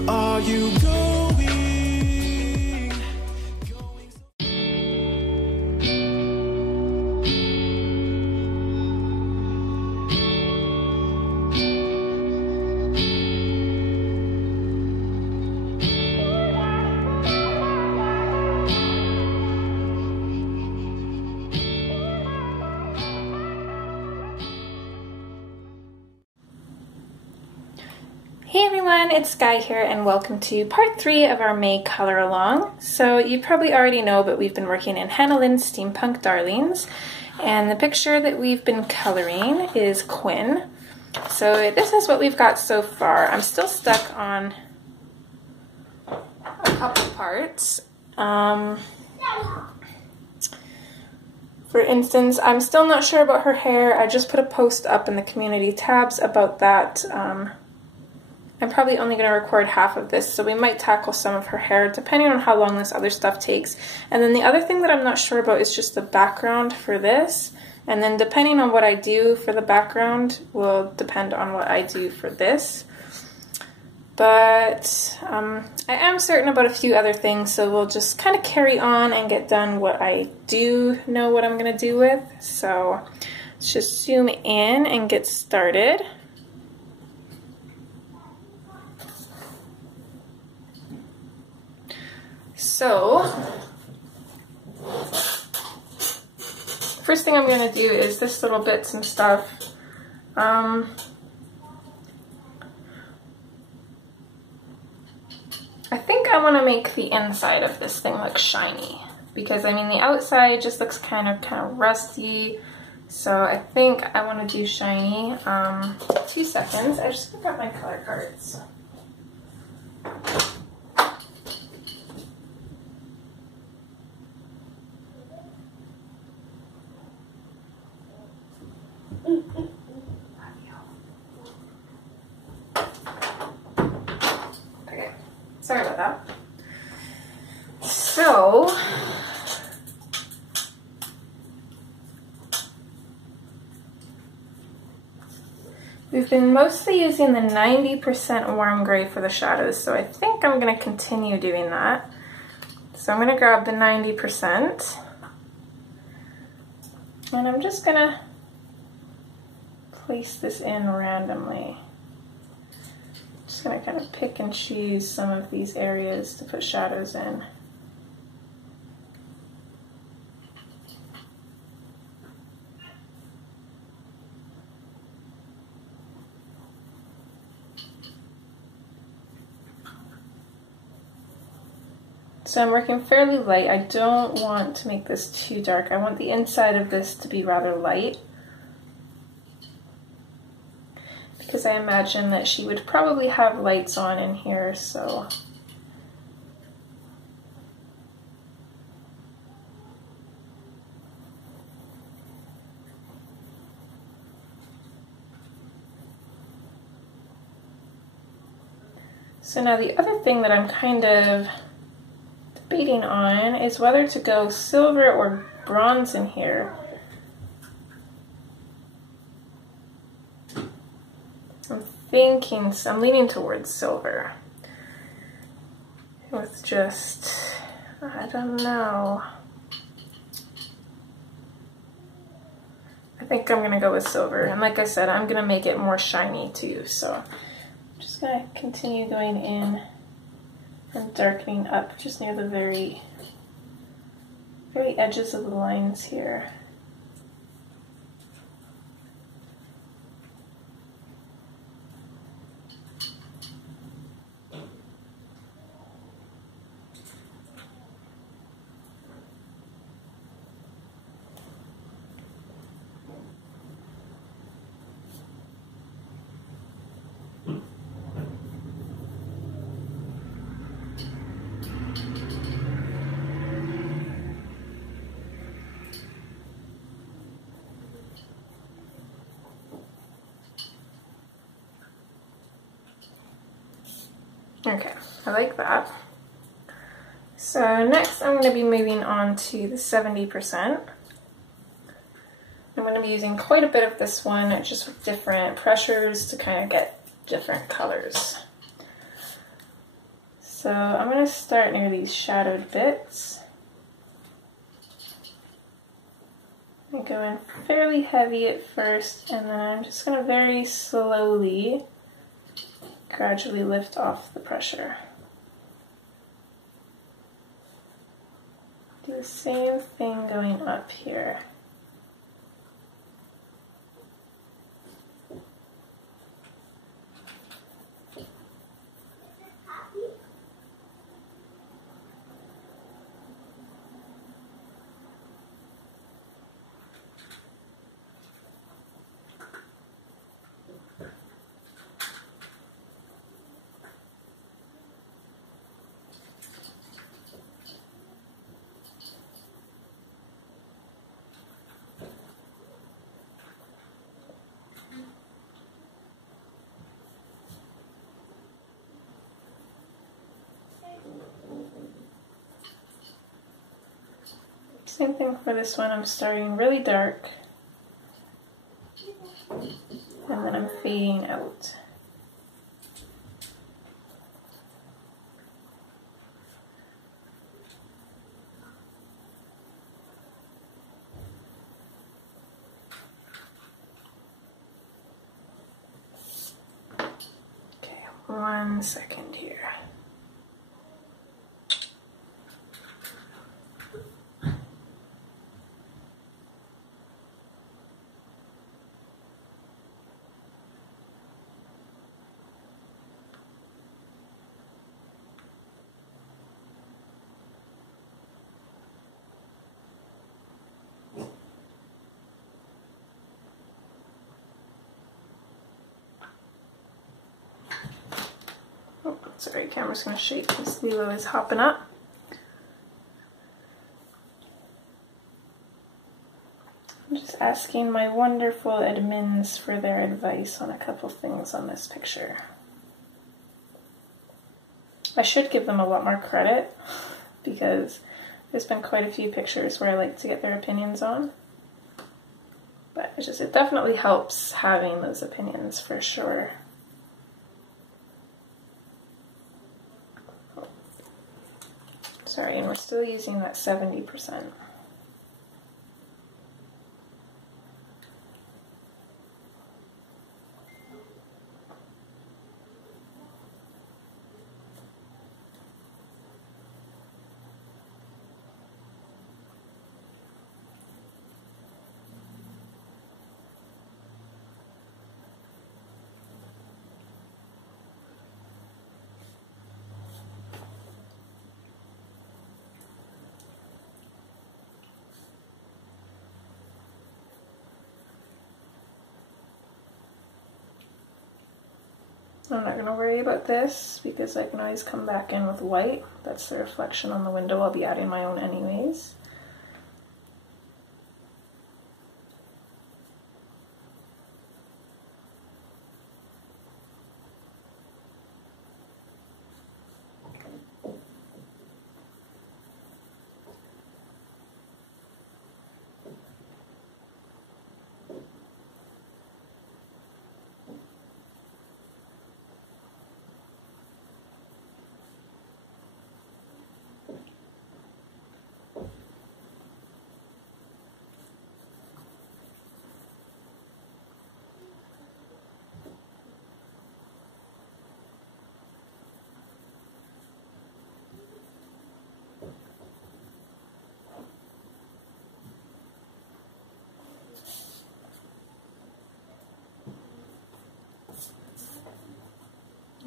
Where are you going? Hey everyone, it's Skyee here and welcome to part 3 of our May color along. So you probably already know, but we've been working in Hannah Lynn's Steampunk Darlings, and the picture that we've been coloring is Quinn. So this is what we've got so far. I'm still stuck on a couple parts. For instance, I'm still not sure about her hair. I just put a post up in the community tabs about that. I'm probably only going to record half of this, so we might tackle some of her hair depending on how long this other stuff takes. And then the other thing that I'm not sure about is just the background for this. And then depending on what I do for the background will depend on what I do for this. But I am certain about a few other things, so we'll just kind of carry on and get done what I do know what I'm going to do with. So let's just zoom in and get started. So, first thing I'm going to do is this little bits and stuff. I think I want to make the inside of this thing look shiny, because I mean the outside just looks kind of rusty. So I think I want to do shiny. 2 seconds. I just got my color cards. Okay, sorry about that. So, we've been mostly using the 90% warm gray for the shadows, so I think I'm going to continue doing that. So I'm going to grab the 90%, and I'm just going to place this in randomly. Just going to kind of pick and choose some of these areas to put shadows in. So I'm working fairly light. I don't want to make this too dark. I want the inside of this to be rather light, because I imagine that she would probably have lights on in here, so. So now the other thing that I'm kind of debating on is whether to go silver or bronze in here. I'm leaning towards silver with just, I don't know. I think I'm gonna go with silver, and like I said, I'm gonna make it more shiny too, so I'm just gonna continue going in and darkening up just near the very edges of the lines here. Okay, I like that. So next I'm going to be moving on to the 70%. I'm going to be using quite a bit of this one, just with different pressures to kind of get different colors. So I'm going to start near these shadowed bits. I go in fairly heavy at first, and then I'm just going to very slowly, gradually lift off the pressure. Do the same thing going up here. Same thing for this one, I'm starting really dark, and then I'm fading out. Okay, 1 second here. Oh, sorry, camera's gonna shake because Lilo is hopping up. I'm just asking my wonderful admins for their advice on a couple things on this picture. I should give them a lot more credit because there's been quite a few pictures where I like to get their opinions on. But it definitely helps having those opinions for sure. Sorry, and we're still using that 70%. I'm not going to worry about this because I can always come back in with white. That's the reflection on the window. I'll be adding my own anyways.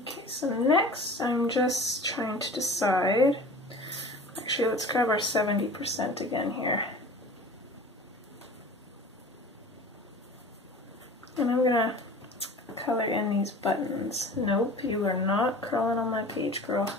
Okay, so next I'm just trying to decide. Actually, let's grab our 70% again here. And I'm gonna color in these buttons. Nope, you are not crawling on my page, girl.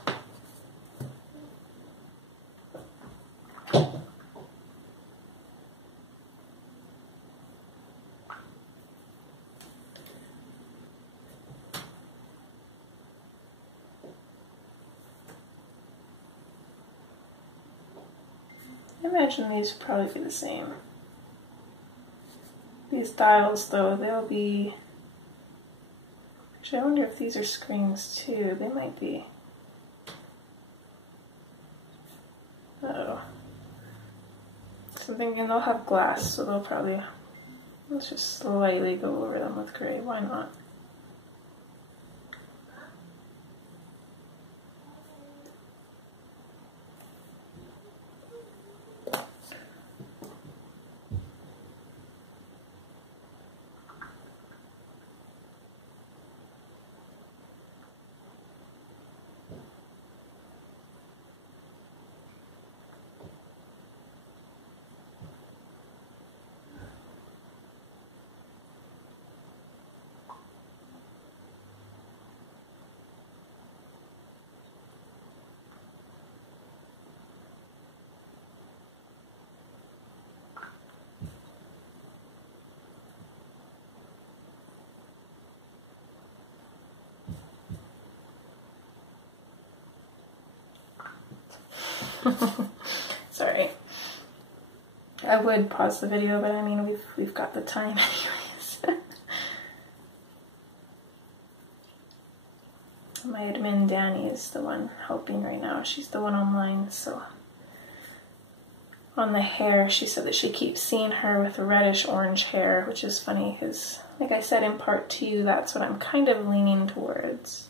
I imagine these would probably be the same. These dials, though, they'll be... Actually, I wonder if these are screens too. They might be. thinking they'll have glass, so they'll probably, let's just slightly go over them with gray, why not? Sorry. I would pause the video, but I mean we've got the time anyways. My admin Danny is the one helping right now. She's the one online, so on the hair she said that she keeps seeing her with reddish orange hair, which is funny because like I said in part 2, that's what I'm kind of leaning towards.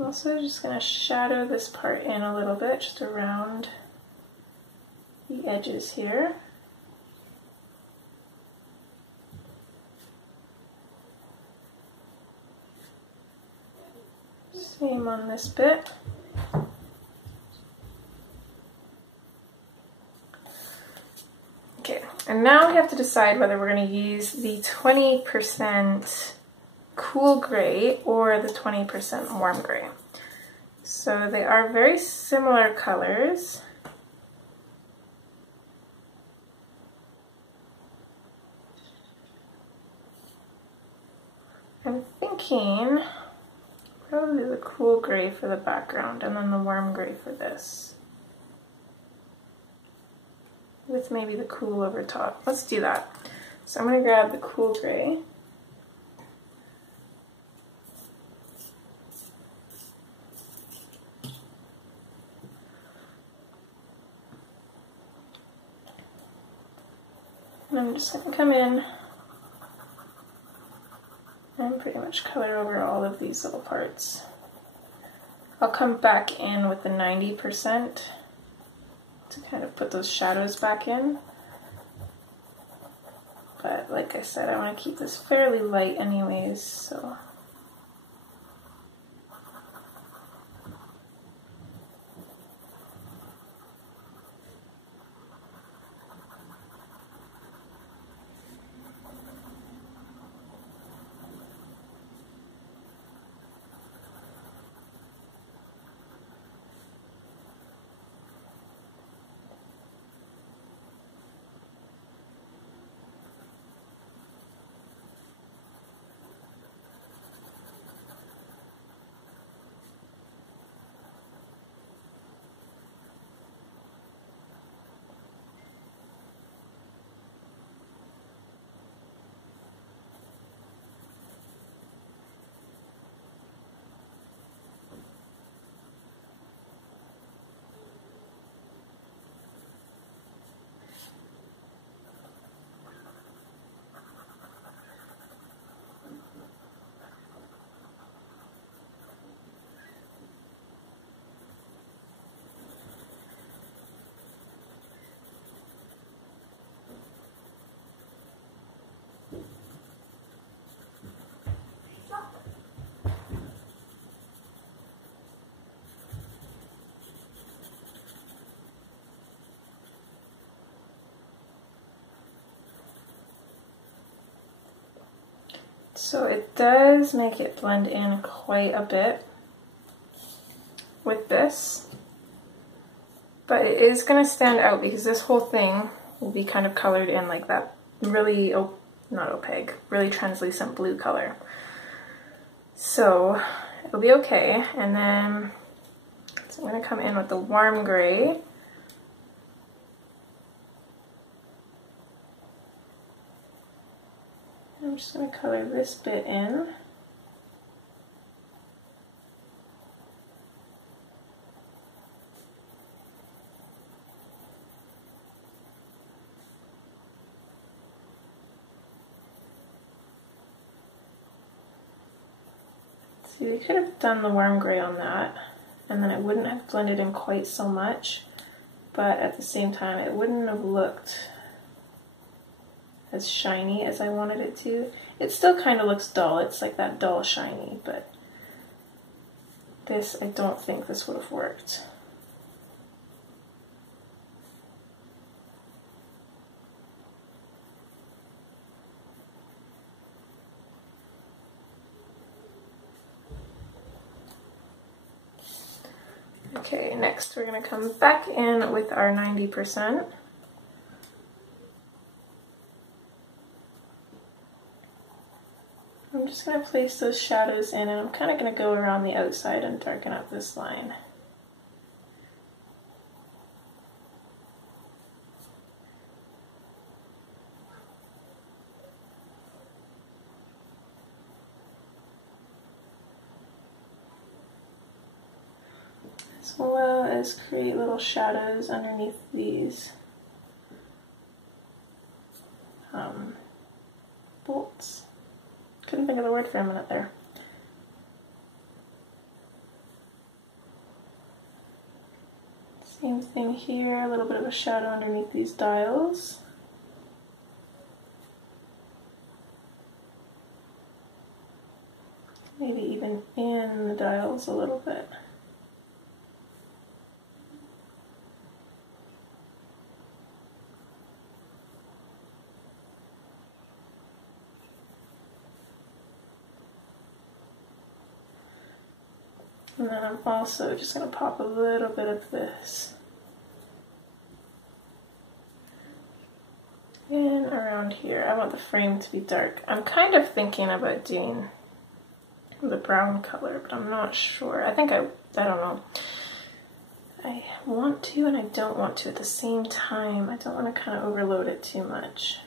I'm also just going to shadow this part in a little bit, just around the edges here. Same on this bit. Okay, and now we have to decide whether we're going to use the 20% cool gray or the 20% warm gray. So they are very similar colors. I'm thinking probably the cool gray for the background and then the warm gray for this, with maybe the cool over top. Let's do that. So I'm going to grab the cool gray. And I'm just going to come in and pretty much color over all of these little parts. I'll come back in with the 90% to kind of put those shadows back in. But like I said, I want to keep this fairly light anyways, so. So it does make it blend in quite a bit with this, but it is going to stand out because this whole thing will be kind of colored in like that really, not opaque, really translucent blue color. So it'll be okay. And then, so I'm going to come in with the warm gray. color this bit in. See, we could have done the warm gray on that, and then it wouldn't have blended in quite so much, but at the same time it wouldn't have looked as shiny as I wanted it to. It still kind of looks dull, it's like that dull shiny, but this, I don't think this would have worked. Okay, next we're going to come back in with our 90%. I'm just going to place those shadows in, and I'm kind of going to go around the outside and darken up this line. As well as create little shadows underneath these bolts. Couldn't think of the word for a minute there. Same thing here, a little bit of a shadow underneath these dials. Maybe even in the dials a little bit. And then I'm also just going to pop a little bit of this in around here. I want the frame to be dark. I'm kind of thinking about doing the brown color, but I'm not sure. I don't know. I want to and I don't want to at the same time. I don't want to kind of overload it too much.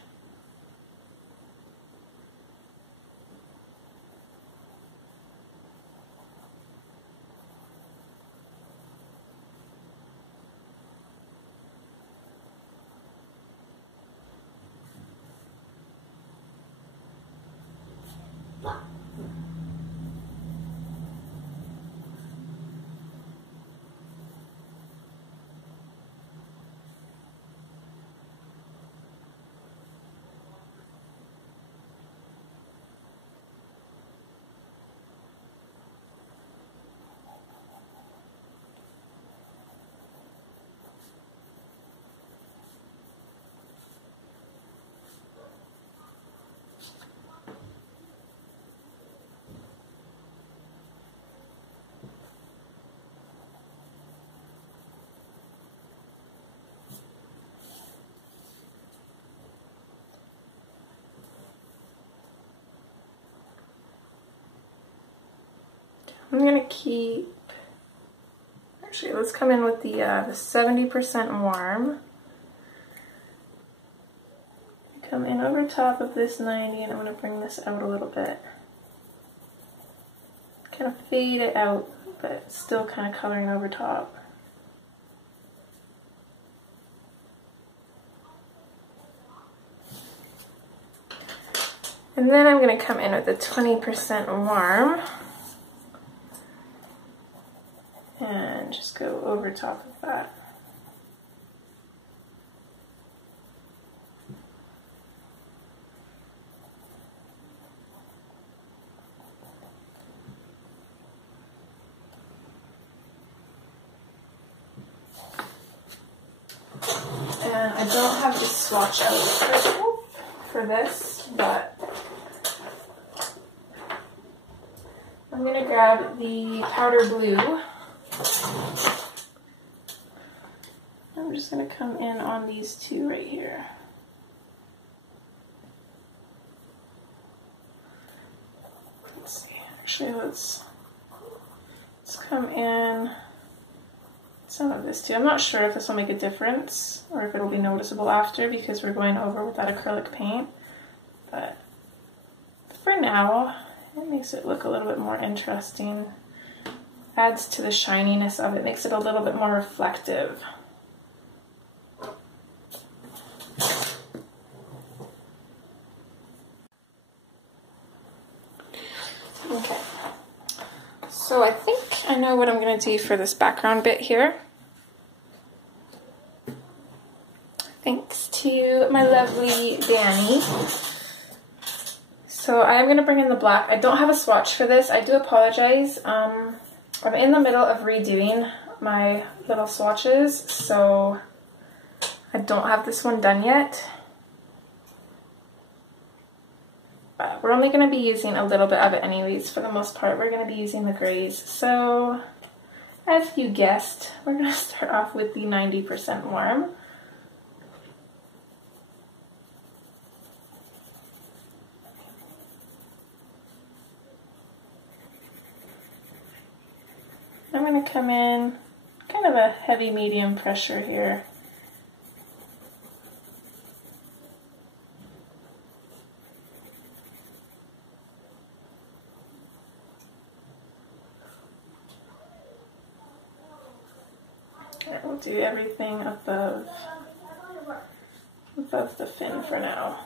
I'm gonna keep, actually let's come in with the 70% warm. Come in over top of this 90 and I'm gonna bring this out a little bit. Kind of fade it out, but still kind of coloring over top. And then I'm gonna come in with the 20% warm. And just go over top of that. And I don't have to swatch out for this, but I'm going to grab the powder blue. I'm just going to come in on these two right here. Let's see, actually let's come in some of this too. I'm not sure if this will make a difference or if it'll be noticeable after because we're going over with that acrylic paint, but for now. It makes it look a little bit more interesting. Adds to the shininess of it, makes it a little bit more reflective. Okay, so I think I know what I'm going to do for this background bit here. Thanks to my lovely Danny. So I'm going to bring in the black. I don't have a swatch for this. I do apologize. I'm in the middle of redoing my little swatches, so I don't have this one done yet. But we're only going to be using a little bit of it anyways. For the most part, we're going to be using the grays. So, as you guessed, we're going to start off with the 90% warm. I'm going to come in kind of a heavy medium pressure here. Alright, we'll do everything above the fin for now.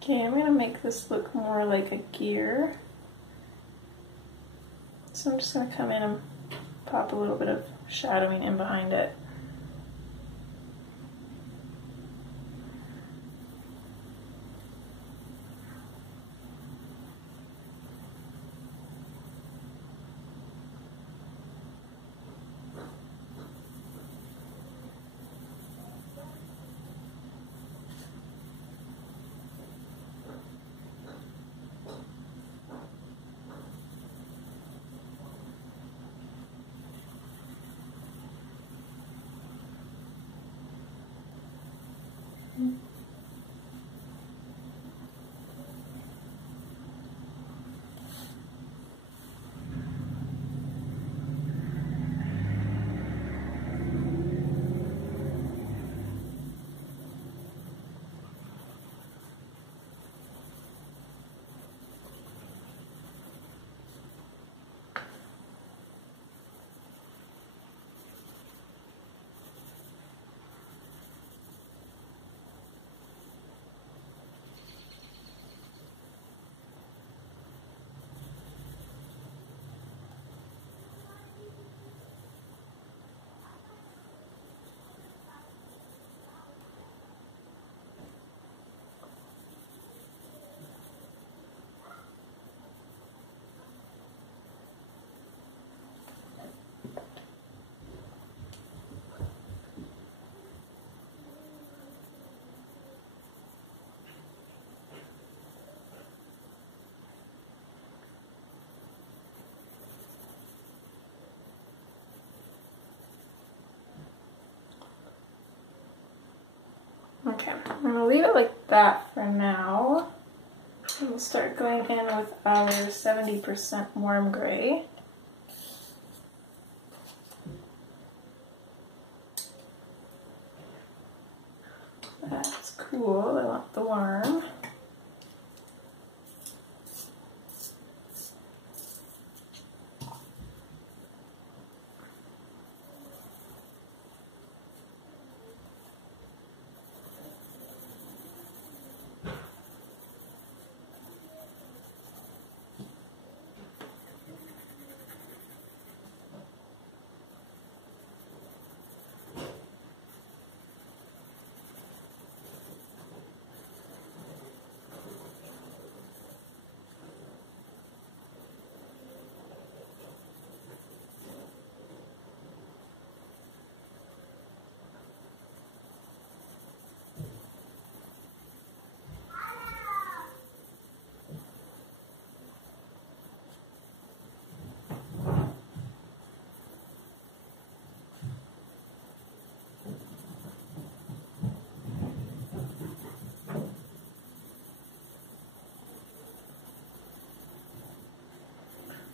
Okay, I'm going to make this look more like a gear. So I'm just going to come in and pop a little bit of shadowing in behind it. leave it like that for now. And we'll start going in with our 70% warm gray. That's cool, I want the warm.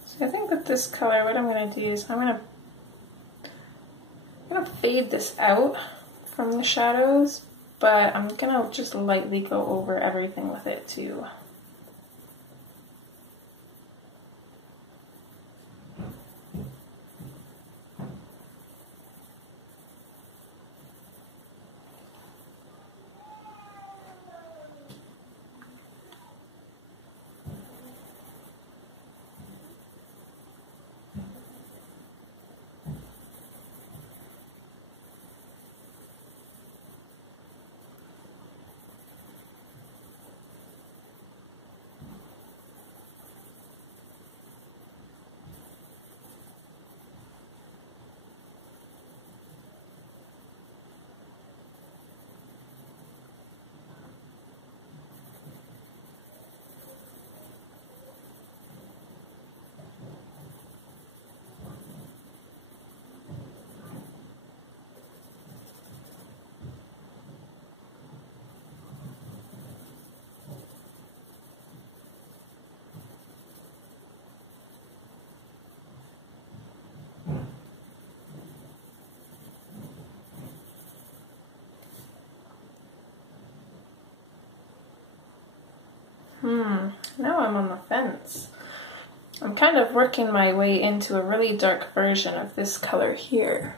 So I think with this color, what I'm going to do is I'm going to fade this out from the shadows, but I'm going to just lightly go over everything with it too. Now I'm on the fence. I'm kind of working my way into a really dark version of this color here.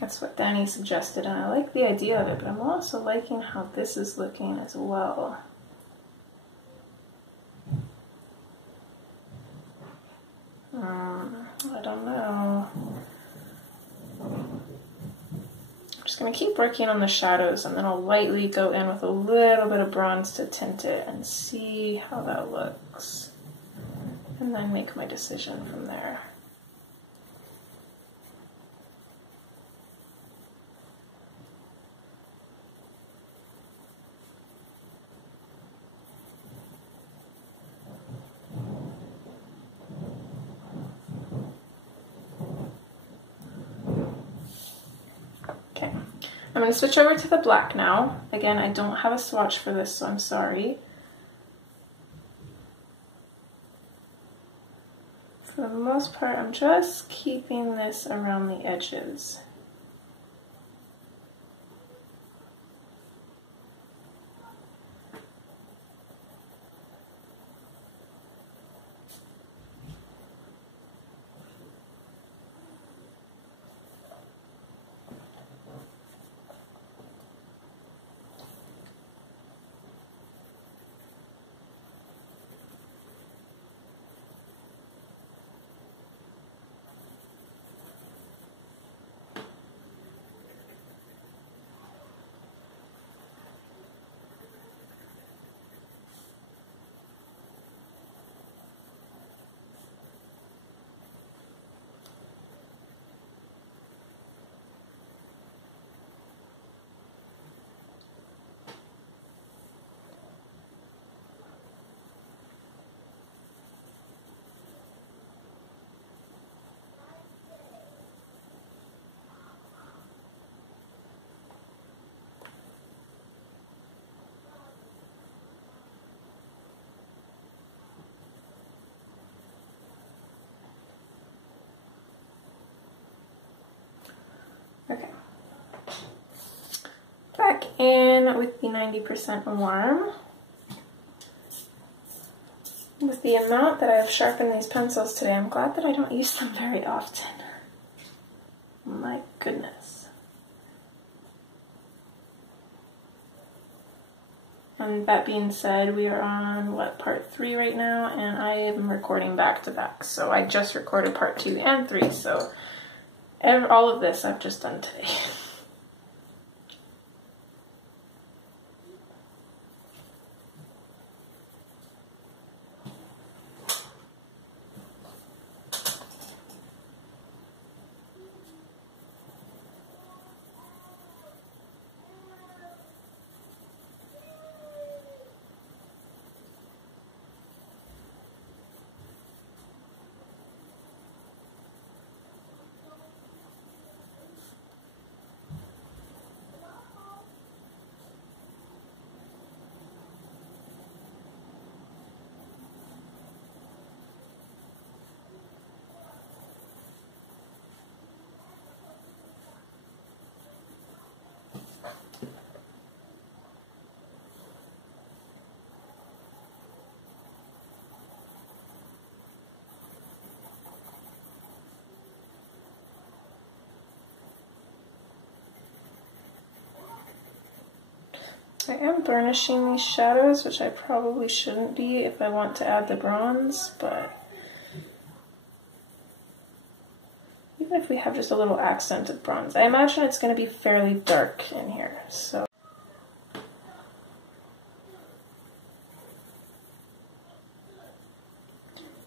That's what Danny suggested, and I like the idea of it, but I'm also liking how this is looking as well. I don't know. I'm just going to keep working on the shadows, and then I'll lightly go in with a little bit of bronze to tint it and see how that looks. And then make my decision from there. Okay, I'm going to switch over to the black now. Again, I don't have a swatch for this, so I'm sorry. For the most part, I'm just keeping this around the edges. in with the 90% warm. With the amount that I've sharpened these pencils today, I'm glad that I don't use them very often. My goodness. And that being said, we are on, what, part 3 right now, and I am recording back to back. So I just recorded part 2 and 3, so all of this I've just done today. I am burnishing these shadows, which I probably shouldn't be if I want to add the bronze, but even if we have just a little accent of bronze, I imagine it's going to be fairly dark in here, so.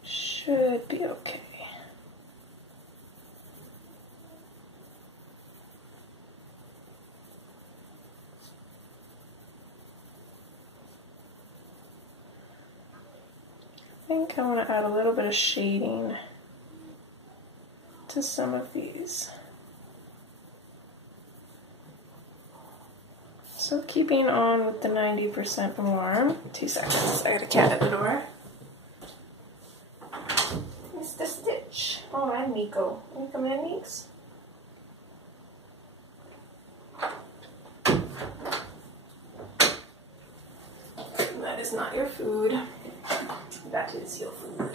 Should be okay. I think I want to add a little bit of shading to some of these. So keeping on with the 90% warm. 2 seconds, I got a cat at the door. Mr. Stitch. Oh, and Nico. Can you come in, Neeks? That is not your food. That is your food.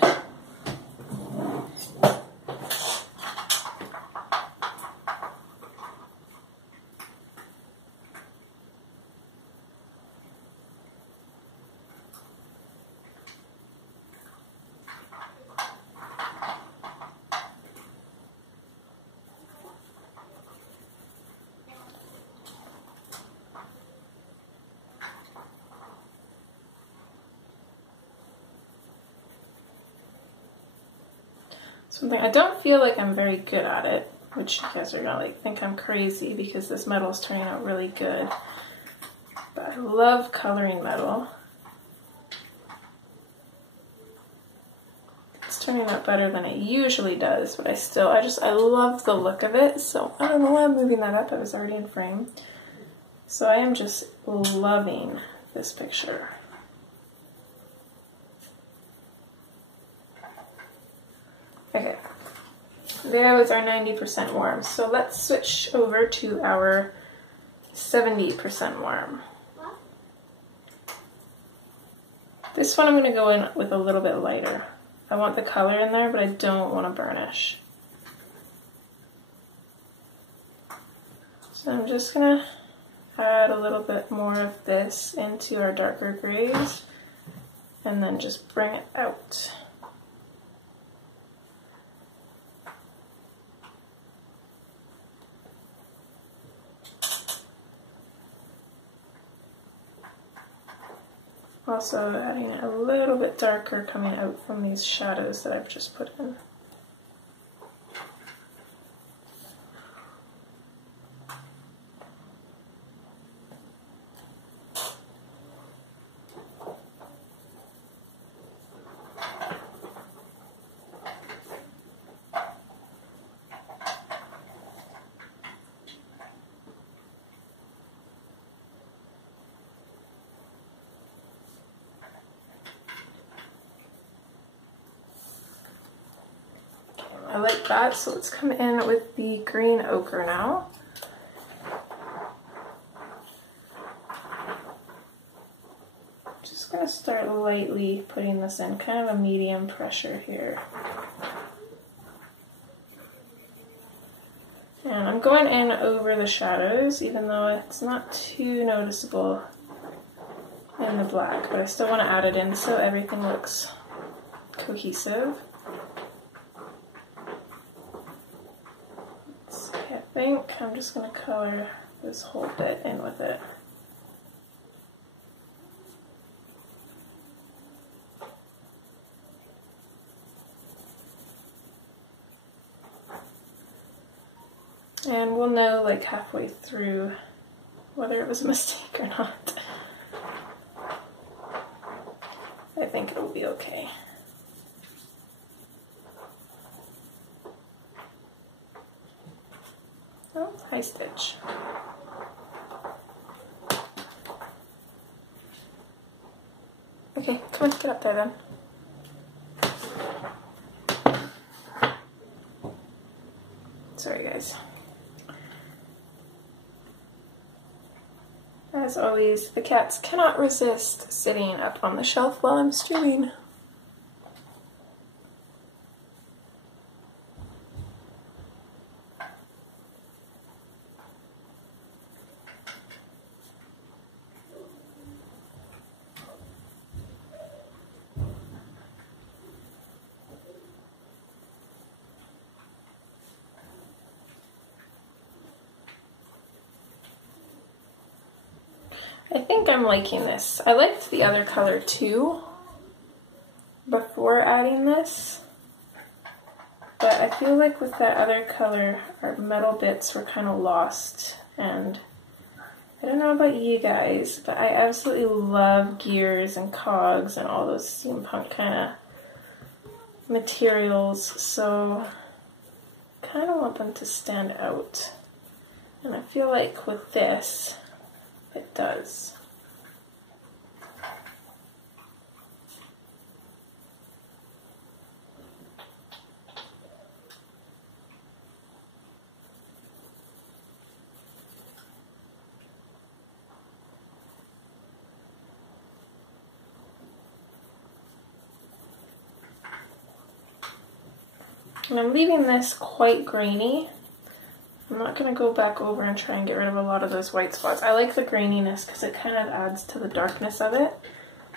Something I don't feel like I'm very good at it, which you guys are gonna like think I'm crazy because this metal is turning out really good. But I love coloring metal. It's turning out better than it usually does, but I love the look of it. So I don't know why I'm moving that up. I was already in frame. So I am just loving this picture. Okay, there was our 90% warm. So let's switch over to our 70% warm. This one I'm going to go in with a little bit lighter. I want the color in there, but I don't want to burnish. So I'm just going to add a little bit more of this into our darker grays and then just bring it out. Also adding it a little bit darker coming out from these shadows that I've just put in. I like that, so let's come in with the green ochre now. Just going to start lightly putting this in, kind of a medium pressure here. And I'm going in over the shadows, even though it's not too noticeable in the black, but I still want to add it in so everything looks cohesive. Let's see, I think I'm just going to color this whole bit in with it. And we'll know like halfway through whether it was a mistake or not. I think it'll be okay. Oh, high stitch. Okay, come on, get up there then. Sorry guys. As always, the cats cannot resist sitting up on the shelf while I'm streaming. I think I'm liking this. I liked the other color too before adding this, but I feel like with that other color our metal bits were kind of lost, and I don't know about you guys, but I absolutely love gears and cogs and all those steampunk kind of materials, so I kind of want them to stand out, and I feel like with this it does. And I'm leaving this quite grainy. I'm not going to go back over and try and get rid of a lot of those white spots. I like the graininess because it kind of adds to the darkness of it.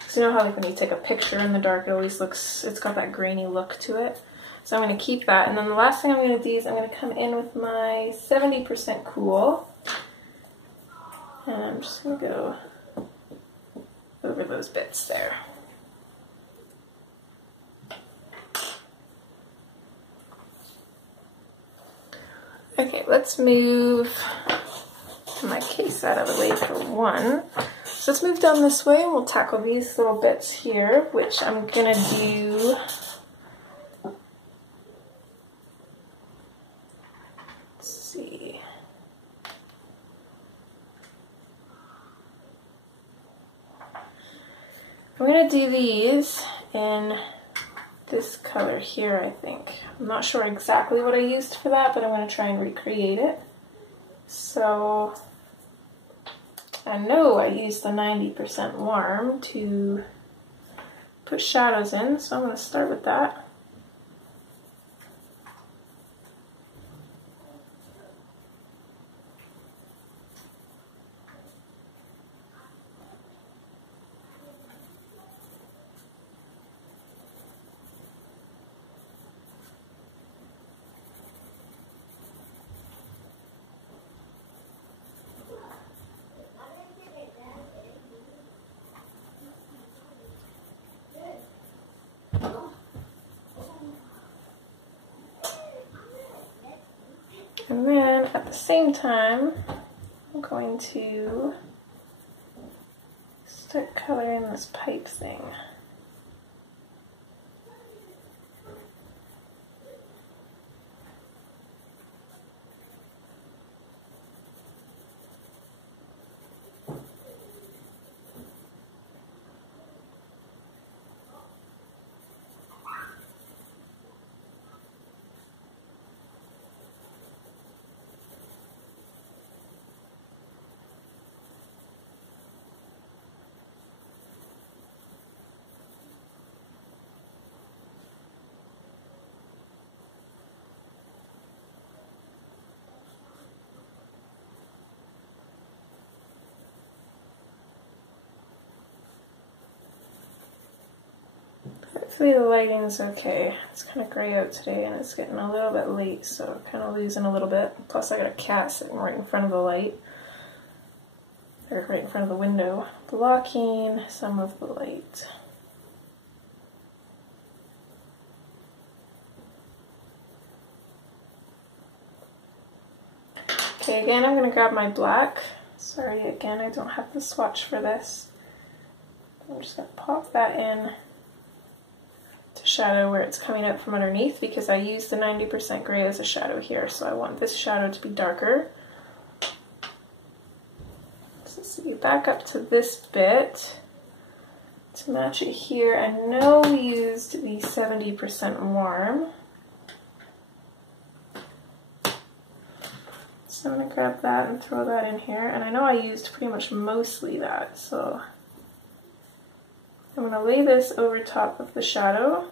So you know how like when you take a picture in the dark, it always looks, it's got that grainy look to it. So I'm going to keep that. And then the last thing I'm going to do is I'm going to come in with my 70% cool. And I'm just going to go over those bits there. Okay, let's move my case out of the way for one. So let's move down this way and we'll tackle these little bits here, which I'm gonna do. Let's see. I'm gonna do these in this color here, I think. I'm not sure exactly what I used for that, but I'm going to try and recreate it. So I know I used the 90% warm to put shadows in, so I'm going to start with that. And then at the same time, I'm going to start coloring this pipe thing. Hopefully the lighting's okay. It's kind of gray out today and it's getting a little bit late, so kind of losing a little bit. Plus I got a cat sitting right in front of the light, or right in front of the window, blocking some of the light. Okay, again I'm going to grab my black. Sorry, again I don't have the swatch for this. I'm just going to pop that in to shadow where it's coming out from underneath, because I used the 90% gray as a shadow here, so I want this shadow to be darker. So see, back up to this bit to match it here. I know we used the 70% warm, so I'm going to grab that and throw that in here, and I know I used pretty much mostly that, so I'm going to lay this over top of the shadow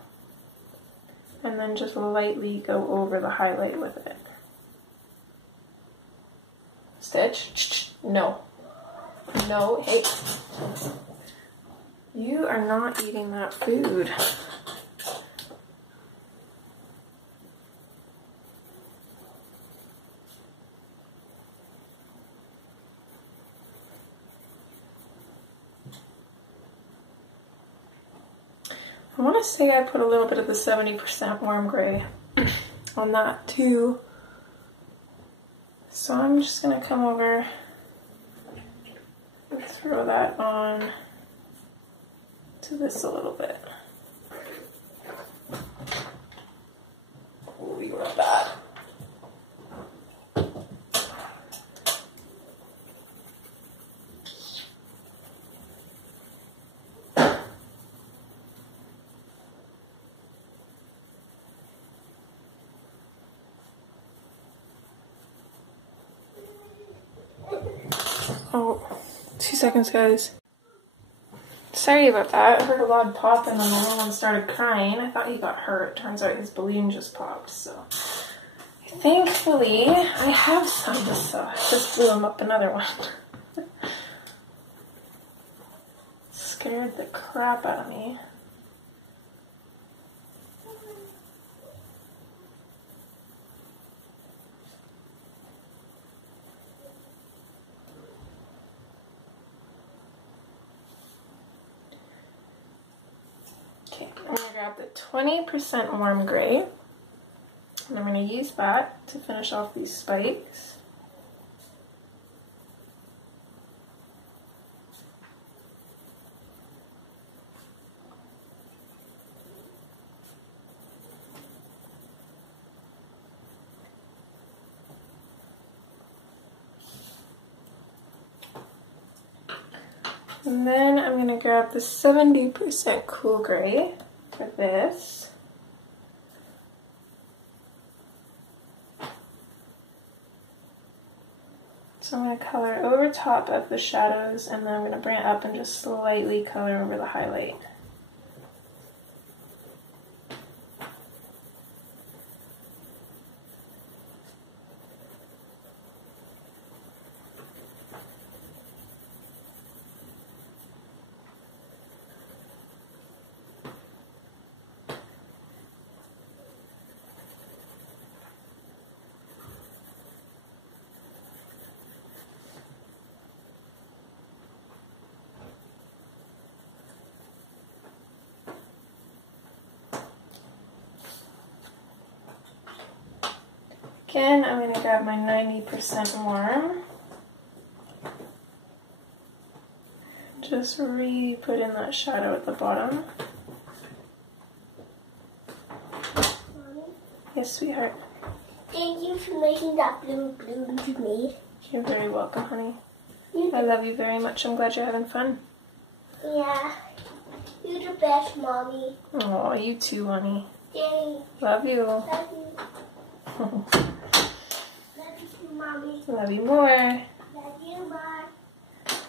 and then just lightly go over the highlight with it. Stitch? No. No, hey. You are not eating that food. I want to say I put a little bit of the 70% warm gray on that too. So I'm just going to come over and throw that on to this a little bit. Oh, you love that. Oh, 2 seconds, guys. Sorry about that. I heard a loud pop and then the little one started crying. I thought he got hurt. Turns out his balloon just popped, so. Thankfully, I have some, so I just blew him up another one. Scared the crap out of me. Okay, I'm going to grab the 20% warm gray, and I'm going to use that to finish off these spikes. And then I'm going to grab the 70% cool gray for this. So I'm going to color over top of the shadows, and then I'm going to bring it up and just slightly color over the highlight. Again, I'm going to grab my 90% warm. Just really put in that shadow at the bottom. Mommy? Yes, sweetheart. Thank you for making that blue balloon to me. You're very welcome, honey. I love you very much. I'm glad you're having fun. Yeah. You're the best, Mommy. Oh, you too, honey. Daddy. Love you. Love you. Love you, Mommy. Love you more. Love you, Mom.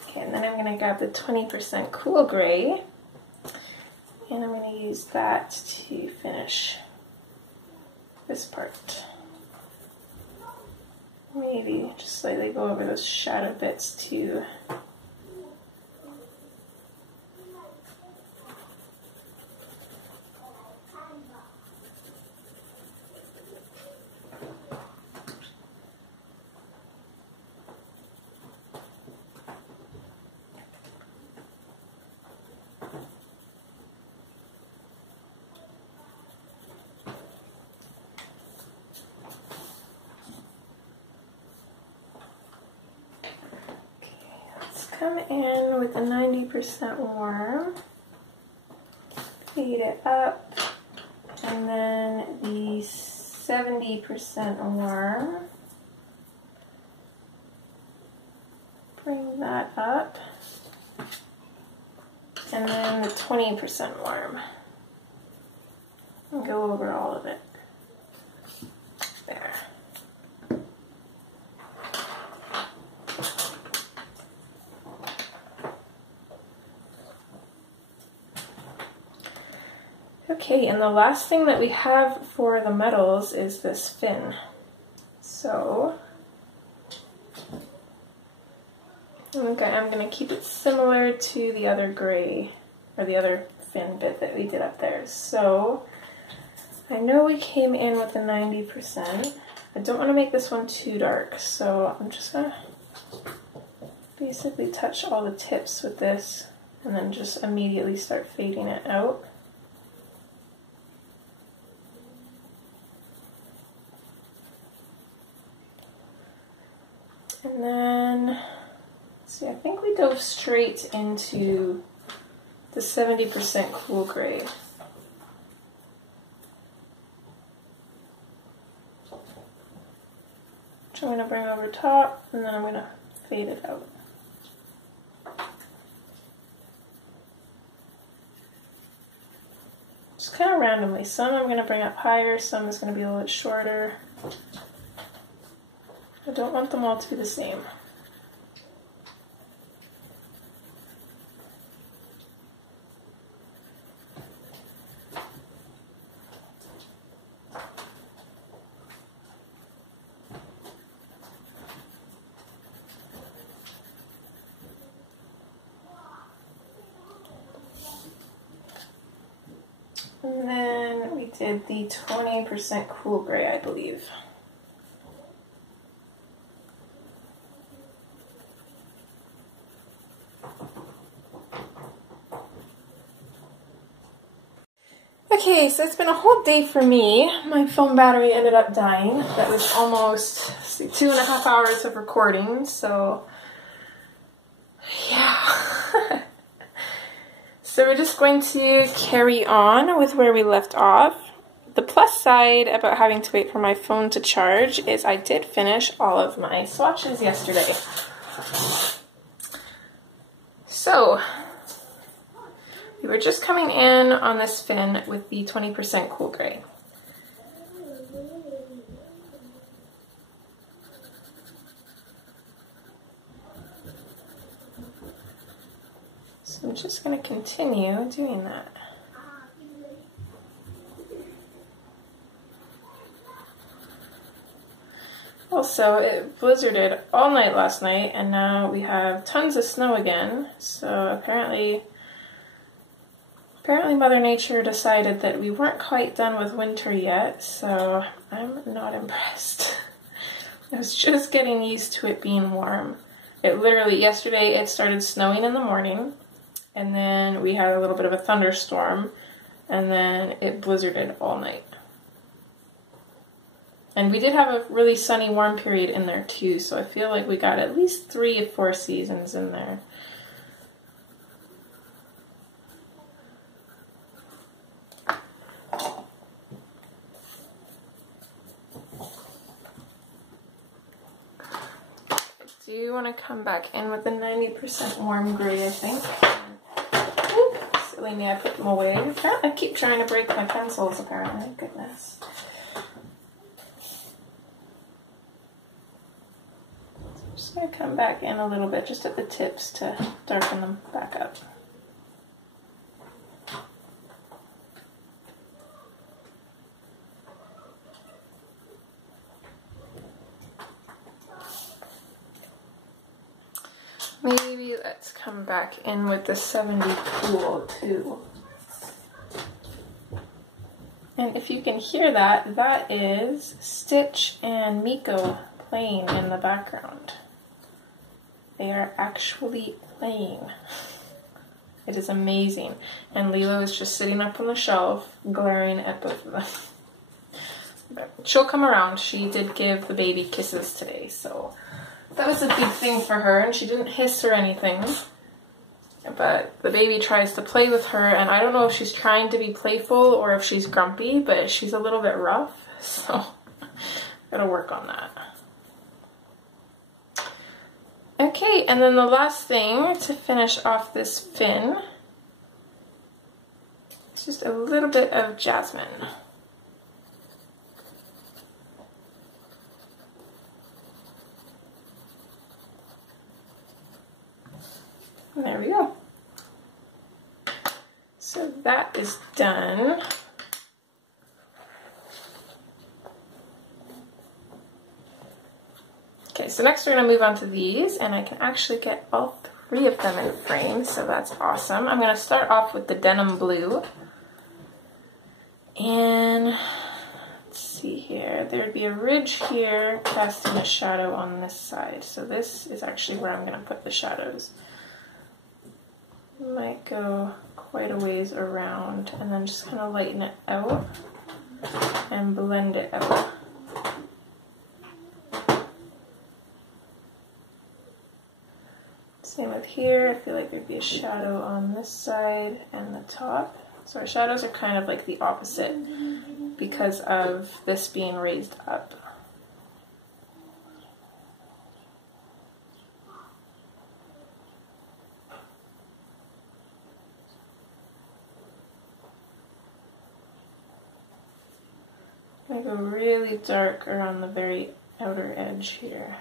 Okay, and then I'm going to grab the 20% cool gray, and I'm going to use that to finish this part. Maybe just slightly go over those shadow bits too. come in with a 90% warm, fade it up, and then the 70% warm, bring that up, and then the 20% warm, and go over all of it. There. Okay, and the last thing that we have for the metals is this fin. So, okay, I'm going to keep it similar to the other gray, or the other fin bit that we did up there. So, I know we came in with the 90%. I don't want to make this one too dark, so I'm just going to basically touch all the tips with this, and then just immediately start fading it out. And then, see, I think we dove straight into the 70% cool gray. Which I'm going to bring over top, and then I'm going to fade it out. Just kind of randomly. Some I'm going to bring up higher, some is going to be a little bit shorter. I don't want them all to be the same. And then we did the 20% cool gray, I believe. Okay, so it's been a whole day for me. My phone battery ended up dying. That was almost 2.5 hours of recording, so yeah. So we're just going to carry on with where we left off. The plus side about having to wait for my phone to charge is I did finish all of my swatches yesterday. So, we were just coming in on this fin with the 20% cool gray. So I'm just going to continue doing that. Also, it blizzarded all night last night, and now we have tons of snow again. So apparently Mother Nature decided that we weren't quite done with winter yet, so I'm not impressed. I was just getting used to it being warm. It literally, yesterday it started snowing in the morning, and then we had a little bit of a thunderstorm, and then it blizzarded all night. And we did have a really sunny, warm period in there too, so I feel like we got at least 3 or 4 seasons in there. I do want to come back in with the 90% warm gray, I think. Oop, silly me, I put them away. I keep trying to break my pencils, apparently. Goodness. I'm just going to come back in a little bit, just at the tips, to darken them back up. Maybe let's come back in with the 70 cool too. And if you can hear that, that is Stitch and Miko playing in the background. They are actually playing. It is amazing. And Lilo is just sitting up on the shelf, glaring at both of them. But she'll come around. She did give the baby kisses today, so that was a big thing for her, and she didn't hiss or anything. But the baby tries to play with her, and I don't know if she's trying to be playful or if she's grumpy, but she's a little bit rough, so gotta work on that. Okay, and then the last thing to finish off this fin is just a little bit of jasmine. And there we go. So that is done. Okay, so next we're going to move on to these, and I can actually get all three of them in frame, so that's awesome. I'm going to start off with the denim blue. And let's see here, there would be a ridge here casting a shadow on this side. So this is actually where I'm going to put the shadows. Might go quite a ways around, and then just kind of lighten it out and blend it out. Same with here, I feel like there'd be a shadow on this side and the top. So our shadows are kind of like the opposite because of this being raised up. I'm going to go really dark around the very outer edge here.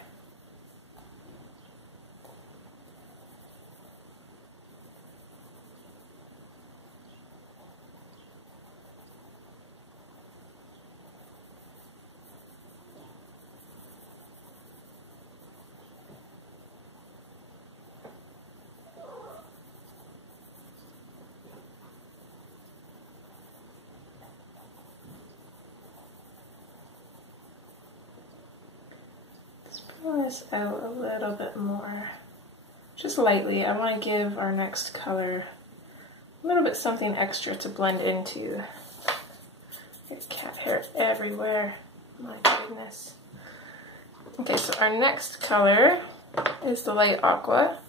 Pull this out a little bit more, just lightly. I want to give our next color a little bit something extra to blend into. Get cat hair everywhere, my goodness. Okay, so our next color is the light aqua.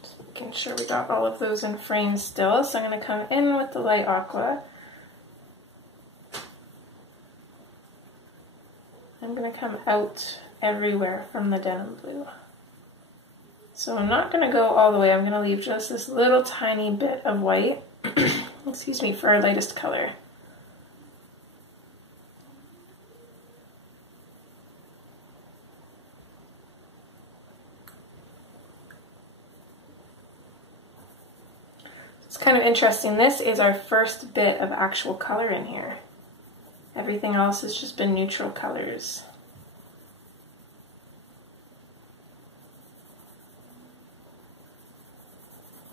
Just making sure we got all of those in frame still, so I'm going to come in with the light aqua. I'm going to come out everywhere from the denim blue. So I'm not going to go all the way, I'm going to leave just this little tiny bit of white, excuse me, for our lightest color. It's kind of interesting, this is our first bit of actual color in here. Everything else has just been neutral colors.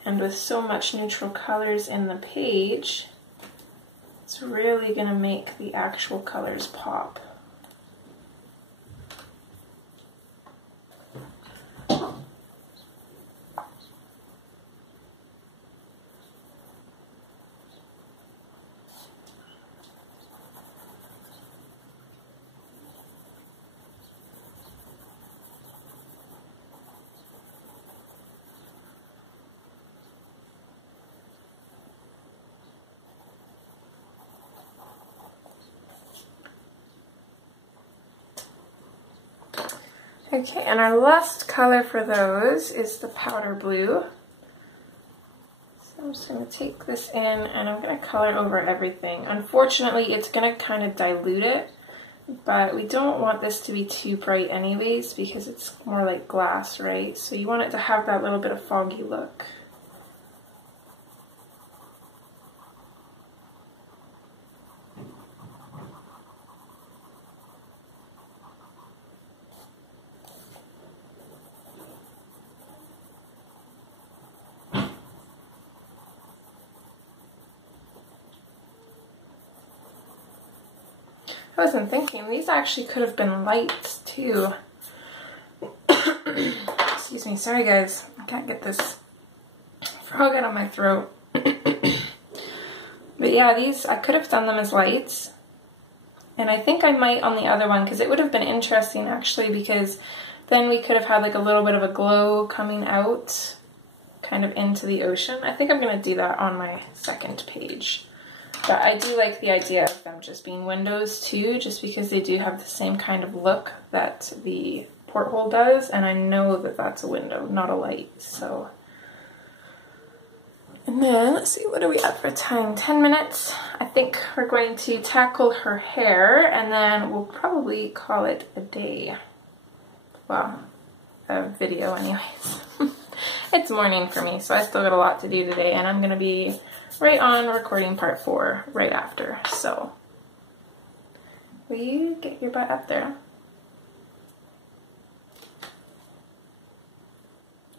And with so much neutral colors in the page, it's really going to make the actual colors pop. Okay, and our last color for those is the powder blue. So I'm just going to take this in and I'm going to color over everything. Unfortunately, it's going to kind of dilute it, but we don't want this to be too bright anyways because it's more like glass, right? So you want it to have that little bit of foggy look. I wasn't thinking, these actually could have been lights too. Excuse me, sorry guys, I can't get this frog out of my throat. But yeah, these, I could have done them as lights. And I think I might on the other one, because it would have been interesting actually, because then we could have had like a little bit of a glow coming out kind of into the ocean. I think I'm going to do that on my second page. But I do like the idea of them just being windows too, just because they do have the same kind of look that the porthole does, and I know that that's a window, not a light, so. And then, let's see, what are we at for time? 10 minutes. I think we're going to tackle her hair, and then we'll probably call it a day. Well, a video anyways. It's morning for me, so I still got a lot to do today, and I'm going to be right on recording part 4 right after, so. Will you get your butt up there?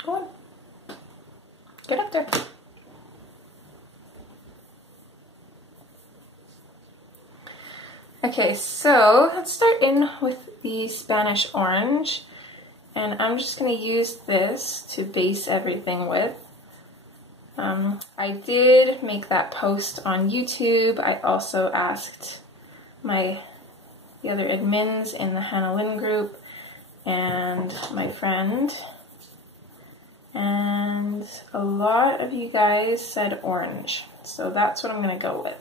Go on. Get up there. Okay, so let's start in with the Spanish orange, and I'm just going to use this to base everything with. I did make that post on YouTube. I also asked the other admins in the Hannah Lynn group and my friend, and a lot of you guys said orange, so that's what I'm going to go with.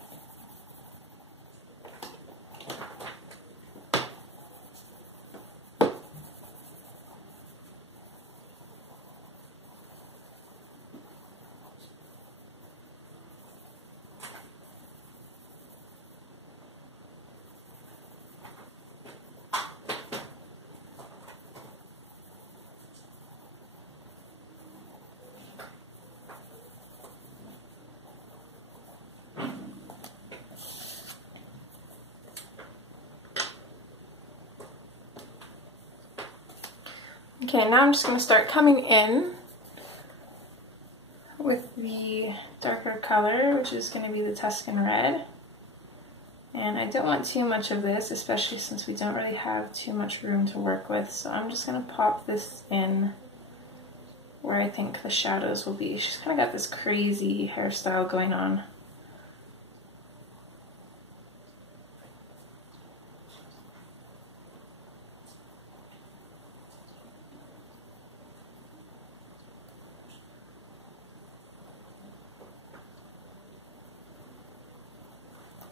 Okay, now I'm just going to start coming in with the darker color, which is going to be the Tuscan Red. And I don't want too much of this, especially since we don't really have too much room to work with, so I'm just going to pop this in where I think the shadows will be. She's kind of got this crazy hairstyle going on.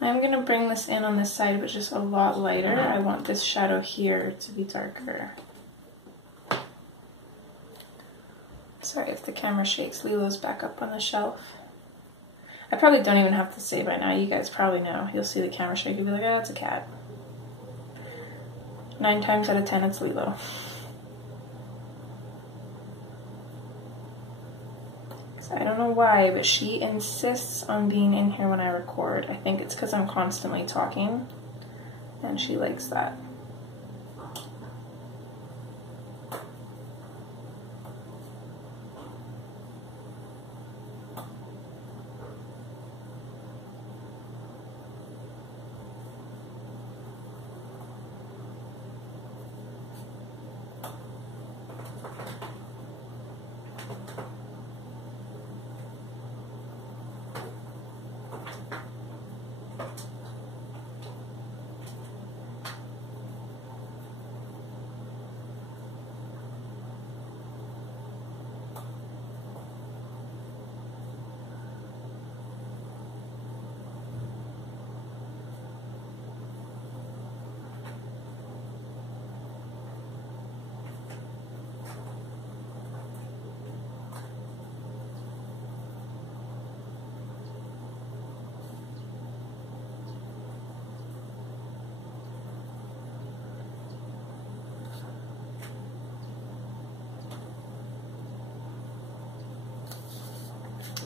I'm going to bring this in on this side, but just a lot lighter. I want this shadow here to be darker. Sorry if the camera shakes. Lilo's back up on the shelf. I probably don't even have to say by now. You guys probably know. You'll see the camera shake. You'll be like, oh, it's a cat. 9 times out of 10, it's Lilo. I don't know why, but she insists on being in here when I record. I think it's because I'm constantly talking, and she likes that.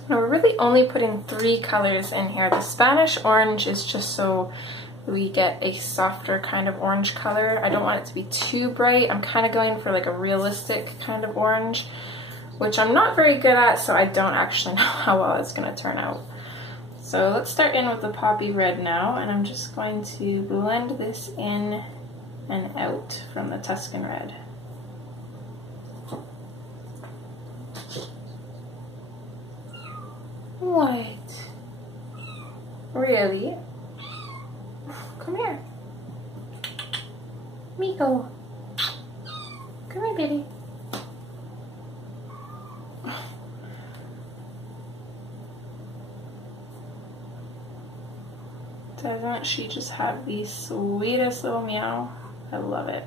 Now we're really only putting 3 colors in here. The Spanish orange is just so we get a softer kind of orange color. I don't want it to be too bright. I'm kind of going for like a realistic kind of orange, which I'm not very good at, so I don't actually know how well it's going to turn out. So let's start in with the poppy red now, and I'm just going to blend this in and out from the Tuscan Red. What? Really? Come here. Come here, baby. Doesn't she just have the sweetest little meow? I love it.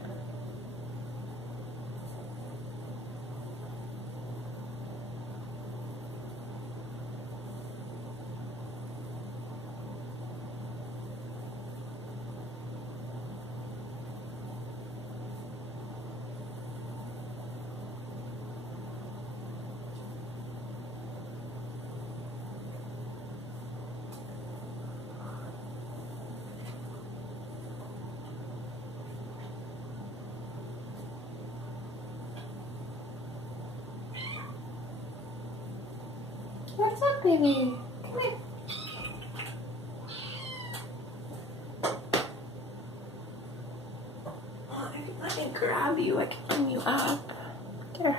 What's up, baby? Come here. Let me grab you. I can bring you up. There.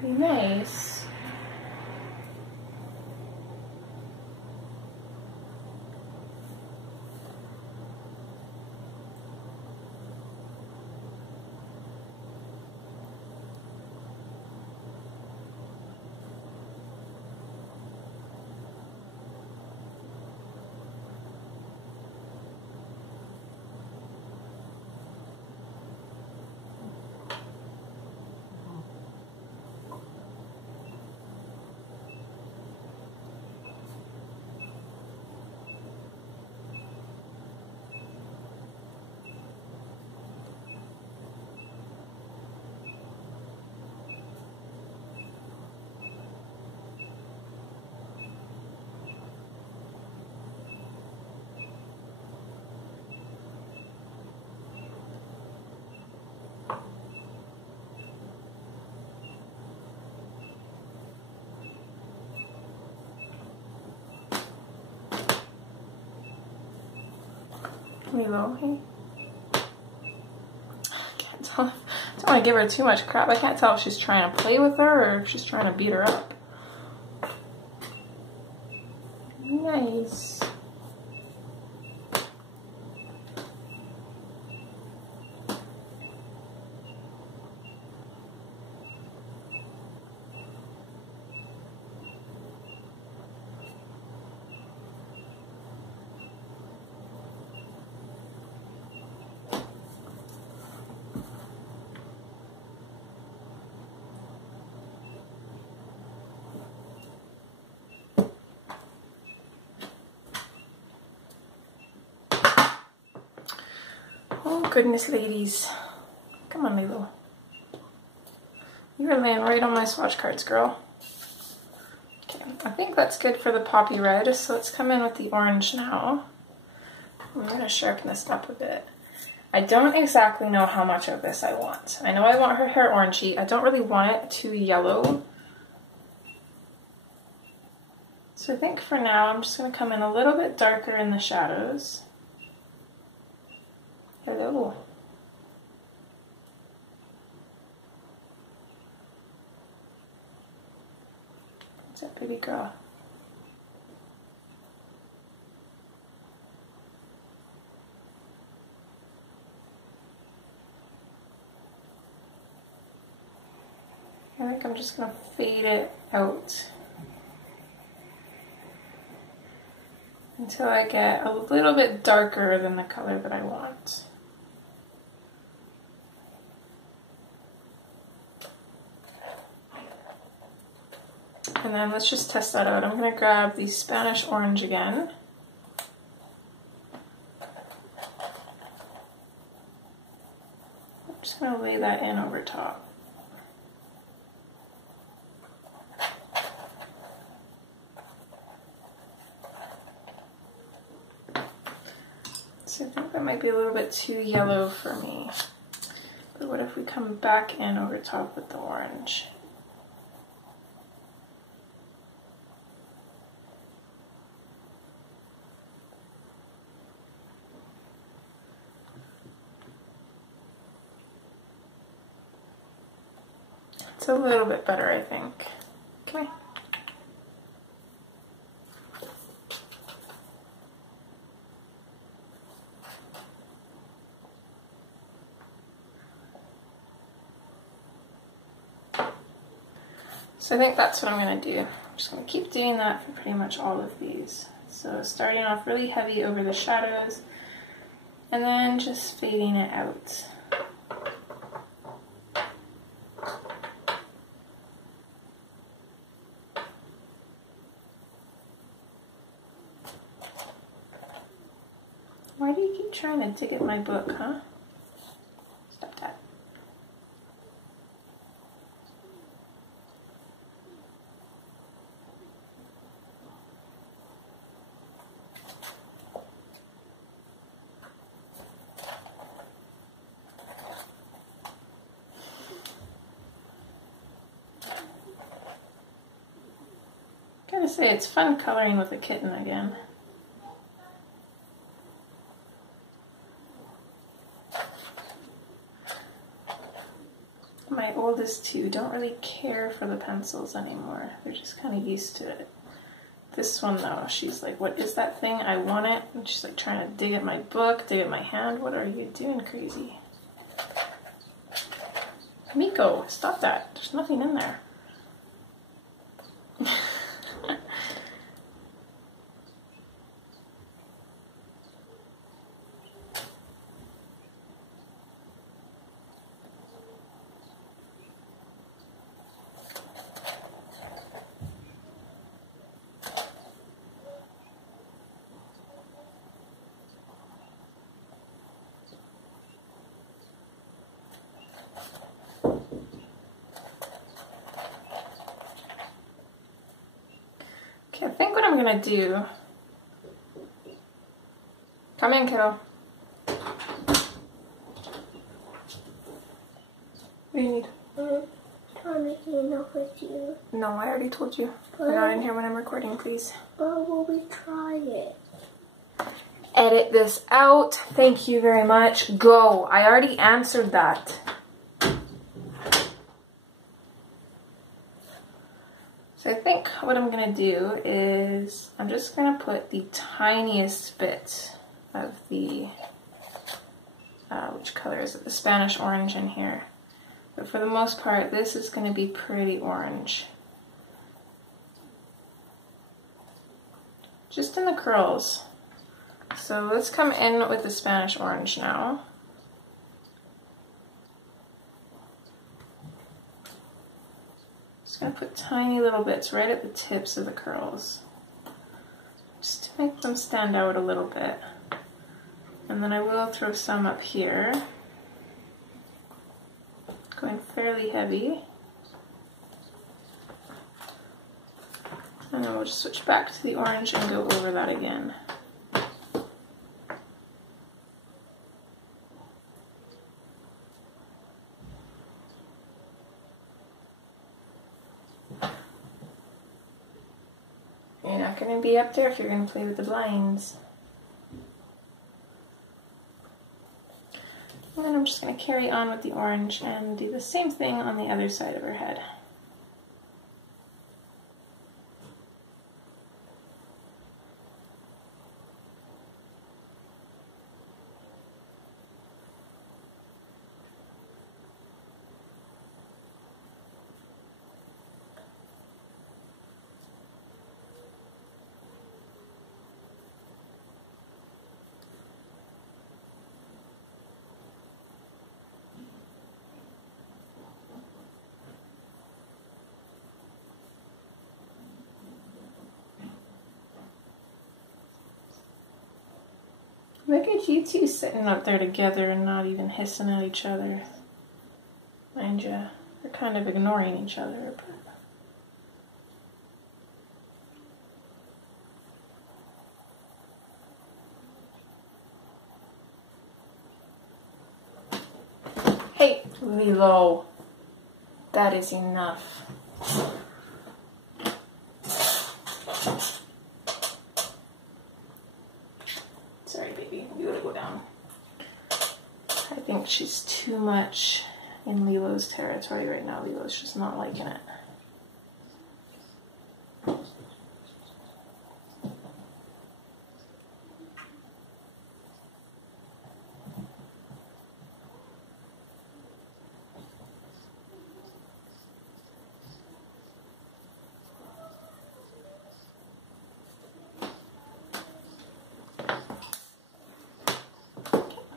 Be nice. Milo, hey. I can't tell. I don't want to give her too much crap. I can't tell if she's trying to play with her or if she's trying to beat her up. Nice. Oh goodness, ladies. Come on, Lilo. You're laying right on my swatch cards, girl. Okay, I think that's good for the poppy red, so let's come in with the orange now. I'm going to sharpen this up a bit. I don't exactly know how much of this I want. I know I want her hair orangey. I don't really want it too yellow. So I think for now I'm just going to come in a little bit darker in the shadows. Hello. What's up, baby girl? I think I'm just going to fade it out until I get a little bit darker than the color that I want. And then let's just test that out. I'm going to grab the Spanish orange again. I'm just going to lay that in over top. So I think that might be a little bit too yellow for me. But what if we come back in over top with the orange? It's a little bit better, I think. Come here. So I think that's what I'm going to do. I'm just going to keep doing that for pretty much all of these. So starting off really heavy over the shadows and then just fading it out. Why do you keep trying to dig at my book, huh? Stop that. Gotta say, it's fun coloring with a kitten again. My oldest two don't really care for the pencils anymore. They're just kind of used to it. This one though, she's like, what is that thing? I want it. And she's like trying to dig at my book, dig at my hand. What are you doing, crazy? Miko, stop that. There's nothing in there. I think what I'm gonna do, come in, kiddo. What do you need? Try making enough with you. No, I already told you. You're not in here when I'm recording, please. But will we try it? Edit this out. Thank you very much. Go. I already answered that. So I think what I'm going to do is I'm just going to put the tiniest bit of the, which color is it? The Spanish orange in here. But for the most part, this is going to be pretty orange. Just in the curls. So let's come in with the Spanish orange now. Just going to put tiny little bits right at the tips of the curls, just to make them stand out a little bit. And then I will throw some up here, going fairly heavy. And then we'll just switch back to the orange and go over that again. You're not going to be up there if you're going to play with the blinds. And then I'm just going to carry on with the orange and do the same thing on the other side of her head. Look at you two sitting up there together and not even hissing at each other. Mind you, they're kind of ignoring each other. But... Hey, Lilo, that is enough. Sorry, baby, you gotta go down. I think she's too much in Lilo's territory right now. Lilo's just not liking it.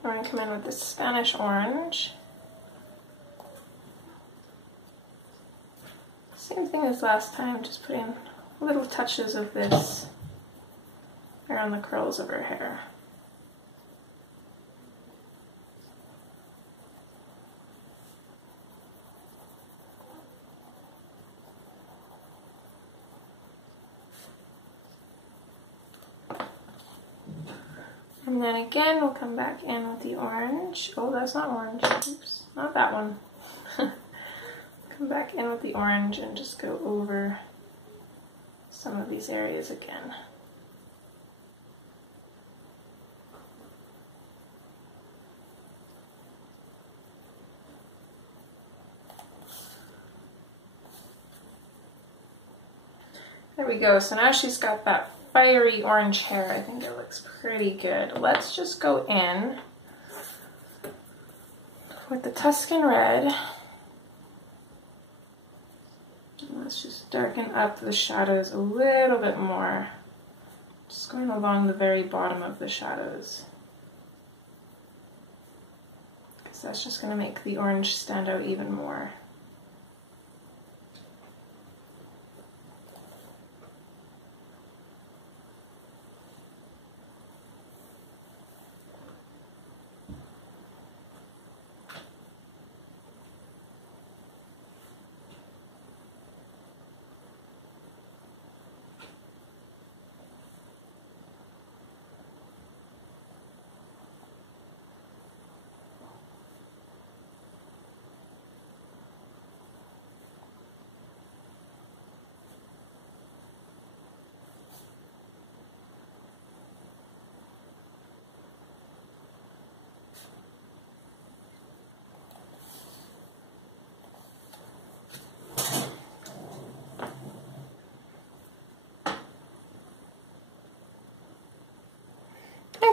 We're going to come in with this Spanish orange. Same thing as last time, just putting little touches of this around the curls of her hair. And then again, we'll come back in with the orange. Oh, that's not orange. Oops, not that one. Come back in with the orange and just go over some of these areas again. There we go. So now she's got that fiery orange hair. I think it looks pretty good. Let's just go in with the Tuscan red. And let's just darken up the shadows a little bit more. Just going along the very bottom of the shadows, because that's just going to make the orange stand out even more.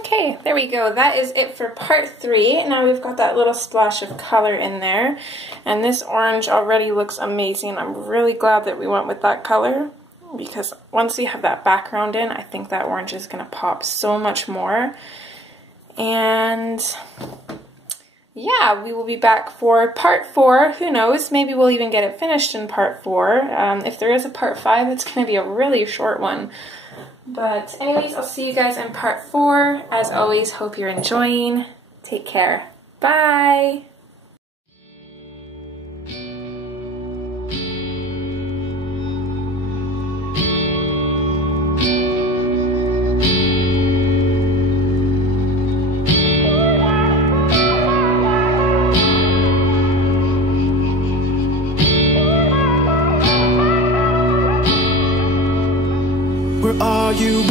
Okay, there we go. That is it for part 3. Now we've got that little splash of color in there, and this orange already looks amazing. I'm really glad that we went with that color, because once we have that background in, I think that orange is going to pop so much more. And yeah, we will be back for part 4. Who knows? Maybe we'll even get it finished in part 4. If there is a part 5, it's going to be a really short one. But anyways, I'll see you guys in part 4. As always, hope you're enjoying. Take care. Bye! Where are you?